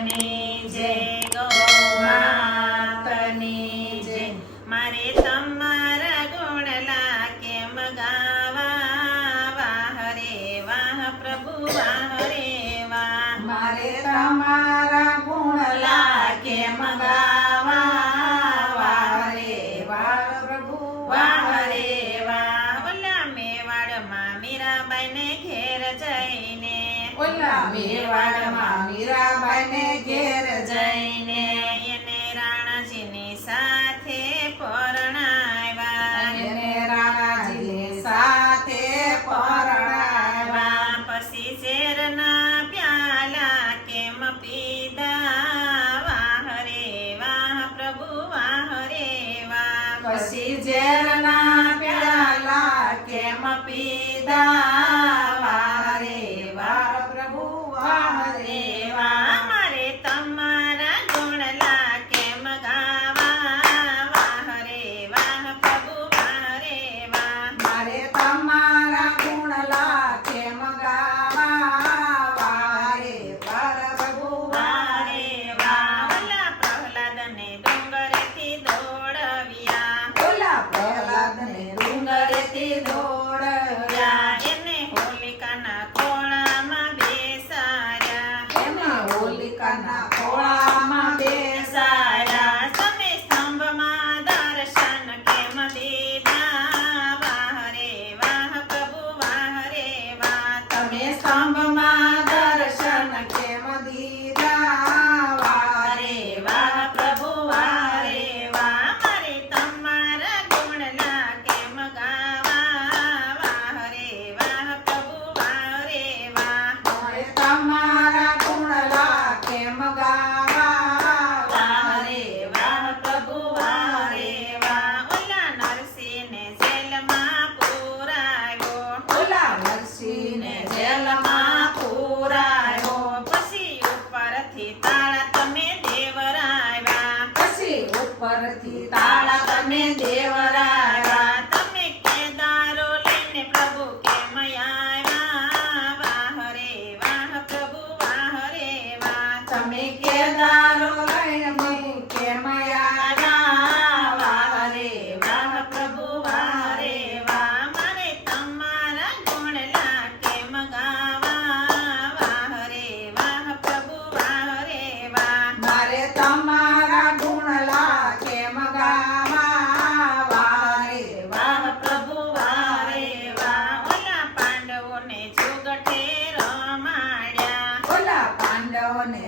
માતની જય, ગૌ માતની જય. મારે તમારા ગુણલા કેમ ગાવા, વાહ રે વાહ પ્રભુ વાહ રે વાહ. મારે તમારા ગુણલા કેમ ગાવા, વાહ રે વાહ પ્રભુ વાહ રે વાહ. ઓલા મેવાડમાં મીરાબાઈને ઘેર જઈને, ઓલા મેવાડમાં મીરાબાઈને ઘેર જઈને એને રાણાજીની સાથે પરણાવ્યા. એને રાણાજીની સાથે પરણાવ્યા. પછી ઝેરના પ્યાલા કેમ પીધા, વાહ રે વાહ પ્રભુ વાહ રે વાહ. પછી ઝેરના પ્યાલા કેમ પીધા, વાહ રે વાહ પ્રભુ વાહ રે વાહ. મારે તમારા ગુણલા કેમ ગાવા, વાહ રે વાહ પ્રભુ વાહ રે વાહ. મારે તમારા ગુણલા કેમ ગાવા, વાહ રે વાહ પ્રભુ વાહ રે વાહ. ઓલા પ્રહલાદને ડુંગરેથી દોડવ્યા, ઓલા પ્રહલાદને ડુંગરેથી દોડવ્યા. એને હોલિકાના ખોળામાં બેસાડ્યા, એમાં હોલિકાના ખોળામાં બેસાડ્યા. તમે સ્તંભમાં દર્શન કેમ દીધા, વાહ રે વાહ પ્રભુ વાહ રે વાહ. તમે સ્તંભમાં દર્શન કેમ દીધા, વાહ રે વાહ પ્રભુ વાહ રે વાહ. મારે તમારા ગુણલા કેમ ગાવા, વાહ રે વાહ પ્રભુ વાહ રે વાહ. મારે તમારા ગુણલા કેમ ગાવા, વાહ રે વાહ પ્રભુ વાહ રે વાહ. ઓલા નરસિંહને જેલમાં પુરાયો, ઓલા નરસિંહને જેલમાં પુરાયો. પછી ઉપરથી તાળા તમે દેવરાવ્યા, પછી ઉપરથી તાળા તમે દેવરાવ્યા. તમે કેદારો લઈને પ્રભુ કેમ આવ્યા, વાહ રે વાહ પ્રભુ વાહ રે વાહ. તમે કેદારો લઈને કેમ આવ્યા, વાહ રે વાહ પ્રભુ વાહ રે વાહ. મારે તમારા ગુણલા કેમ ગાવા, વાહ રે વાહ પ્રભુ વાહ રે વાહ. મારે તમારા ગુણલા કેમ ગાવા, વાહ રે વાહ પ્રભુ વાહ રે વાહ. ઓલા પાંડવોને જુગટે રમાડ્યા, ઓલા પાંડવોને